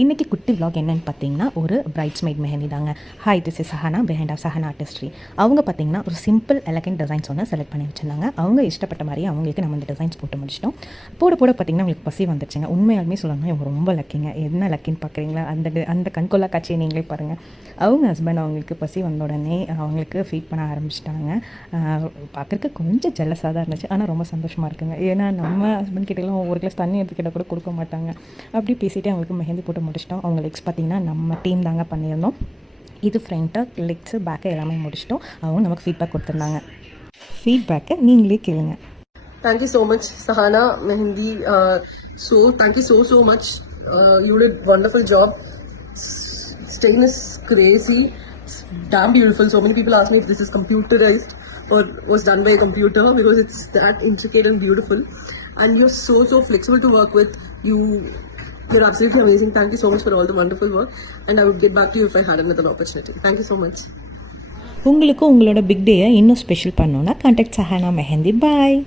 இன்றைக்கி குட்டி vlog என்னென்னு பார்த்தீங்கன்னா ஒரு பிரைட்ஸ்மெய்ட் மெஹந்தி தாங்க. Hi, this is Sahana behind of Sahana artistry. அவங்க பார்த்தீங்கன்னா ஒரு சிம்பிள் எலகண்ட் டிசைன்ஸ் ஒன்று செலக்ட் பண்ணி வச்சுருந்தாங்க. அவங்க இஷ்டப்பட்ட மாதிரி அவங்களுக்கு நம்ம இந்த டிசைன்ஸ் போட்டு முடிச்சிட்டோம். போட பார்த்தீங்கன்னா அவங்களுக்கு பசி வந்துருச்சுங்க. உண்மையாலுமே சொல்லணும்னா இவங்க ரொம்ப லக்கிங்க. என்ன லக்கின்னு பார்க்குறீங்களா? அந்த கண்கொள்ளா காட்சியை நீங்களே பாருங்கள். அவங்க ஹஸ்பண்ட் அவங்களுக்கு பசி வந்த உடனே அவங்களுக்கு ஃபீட் பண்ண ஆரம்பிச்சிட்டாங்க. பார்க்குறக்கு கொஞ்சம் ஜெல்லஸாக தான் இருந்துச்சு, ஆனால் ரொம்ப சந்தோஷமாக இருக்குங்க. ஏன்னா நம்ம ஹஸ்பண்ட் கிட்டலாம் ஒரு கிளாஸ் தண்ணி எடுத்துக்கிட்ட கூட கொடுக்க மாட்டாங்க. அப்படி பேசிகிட்டே அவங்களுக்கு மெஹந்தி போட்டு முடிச்சிட்டோம். அவங்க லெக்ஸ் பார்த்திங்கன்னா நம்ம டீம் தாங்க பண்ணியிருந்தோம். இது ஃப்ரண்ட்டு, லெக்ஸு, பேக்கு எல்லாமே முடிச்சிட்டோம். அவங்க நமக்கு ஃபீட்பேக் கொடுத்துருந்தாங்க. ஃபீட்பேக்கை நீங்களே கேளுங்க. Thank you so much, Sahana Mehendi. Thank you so much. You did wonderful job. Stain is crazy. It's damn beautiful. So many people ask me if this is computerized or was done by a computer because it's that intricate and beautiful. And you're so flexible to work with. You're absolutely amazing. Thank you so much for all the wonderful work. And I would get back to you if I had another opportunity. Thank you so much. உங்களுக்கு உங்களோட big டேயை இன்னும் special பண்ணோன்னா contact Sahana mehndi. பாய்.